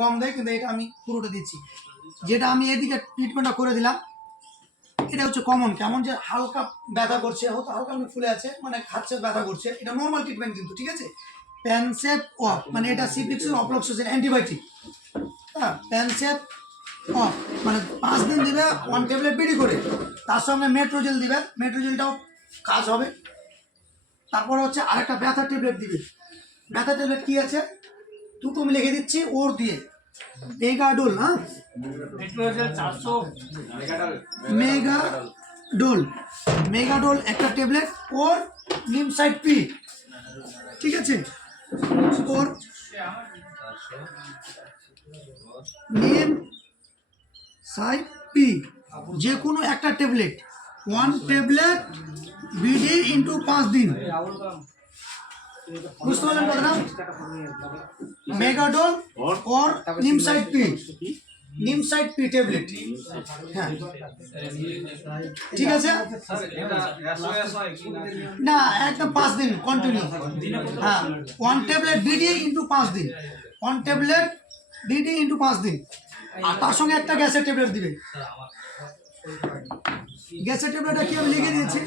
কম দেয়, কিন্তু এটা আমি পুরোটা দিচ্ছি। যেটা আমি এদিকে ট্রিটমেন্টটা করে দিলাম, এটা হচ্ছে কমন। কেমন যে হালকা ব্যথা করছে, হয়তো হালকা মানে ফুলে আছে, মানে খাচ্ছে ব্যথা করছে, এটা নর্মাল ট্রিটমেন্ট কিন্তু, ঠিক আছে। প্যানসেপ অফ মানে এটা সিপ্লিক্সিন অফ্লক্সিসিন অ্যান্টিবায়োটিক। হ্যাঁ, প্যানসেপ অফ মানে 5 দিন দিবে 1 ট্যাবলেট বিডি করে, তার সঙ্গে মেট্রোজেল দিবে, মেট্রোজেলটাও কাজ হবে। তারপরে হচ্ছে আরেকটা ব্যথা ট্যাবলেট দিবে। ব্যথা ট্যাবলেট কি আছে দুটো আমি লিখে দিচ্ছি ওর দিয়ে, মেগাডোল। হ্যাঁ, মেগাডোল, মেগাডোল একটা ট্যাবলেট, ওর নিমসাইড পি, ঠিক আছে, ওর নিম সাইড পি, যে কোনো একটা ট্যাবলেট, 1 ট্যাবলেট বিডি ইন্টু 5 দিন। বুঝতে পারলেন কথাটা? মেগাডোল और নিমসাইড পি, নিমসাইড পি ট্যাবলেট। হ্যাঁ, ঠিক আছে না, একদম 5 দিন কন্টিনিউ। হ্যাঁ, 1 ট্যাবলেট বিডি ইন্টু 5 দিন, 1 ট্যাবলেট বিডি ইন্টু 5 দিন। আর তার সঙ্গে একটা গ্যাসের ট্যাবলেট দিবে। গ্যাসের ট্যাবলেটটা কি আমি লিখে দিয়েছি,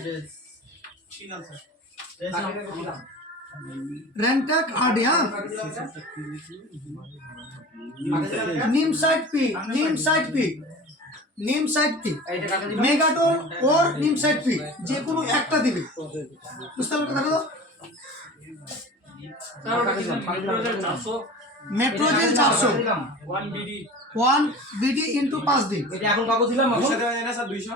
রেন্টাক আরডি। হ্যাঁ, নিমসাইড পি, নিমসাইড পি, নিমসাইড পি, মেগাডোল और নিমসাইড পি, যে কোনো একটা দিবে। বুঝতে পারলে কথাগুলো? মেট্রোজেল 400 1 বিডি ইন্টু 5 দিন। এটা এখন কত দিলাম? 200 টাকা দেয় না স্যার? 200